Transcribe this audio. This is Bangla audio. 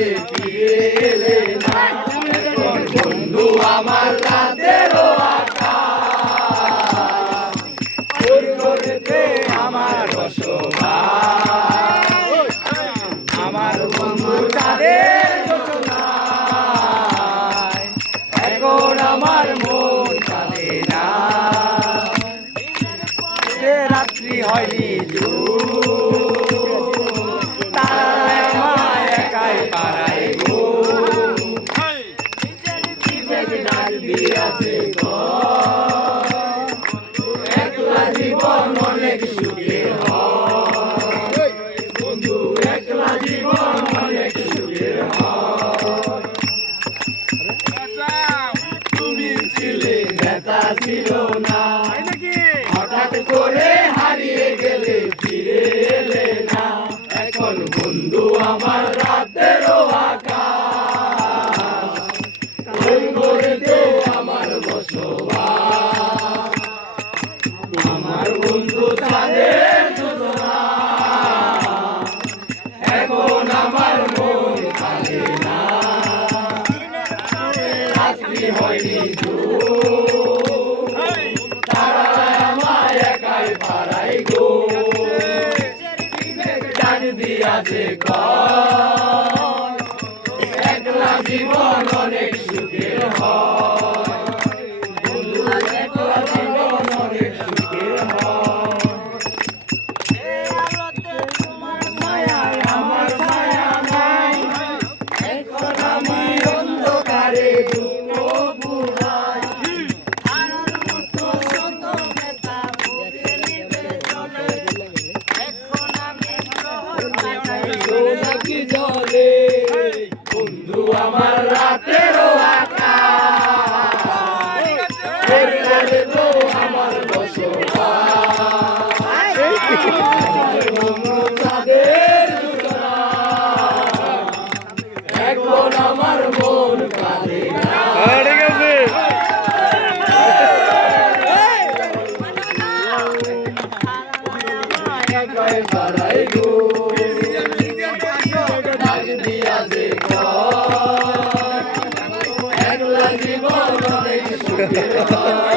গেলে ফিরে এলে না বন্ধু আমার রাতেরও আকাশ ওই ঘরেতে আমার বসবাস আমার বন্ধু তাদের যোজনায় এখন আমার মন কাঁদে না সে রাত্রি হয়নি একলা জীবন অনেক সুখের হয় বন্ধু একলা জীবন অনেক সুখের হয় তুমি ছিলে নেতা ছিল না হঠাৎ করে হারিয়ে গেলে ফিরে এলে না এখন বন্ধু আমার রাতেরও আকাশ ওই ঘরেতে আমার বসবাস আমার বন্ধু তাদের যোজনা এখন আমার মন কাঁদে না রাত্রি হয়নি তারা আমায় একাই পাড়াই গো ডাক দিয়াছে একলা জীবন অনেক সুখের হয় বন্ধু একলা জীবন অনেক সুখের হয় আমার মায়া নাই এখন আমি অন্ধকারে দুঃখ বুড়াই আলোর মতো শত ব্যথা বুকে নিভে জ্বলে এখন আমি সোনাকি জলে বন্ধু আমার রাতেরও আকাশ তো আমার বসবাস এখন আমার মন কাঁদে না বাড়াই গো ডাক দিয়াছে একলা জীবন অনেক সুখের হয়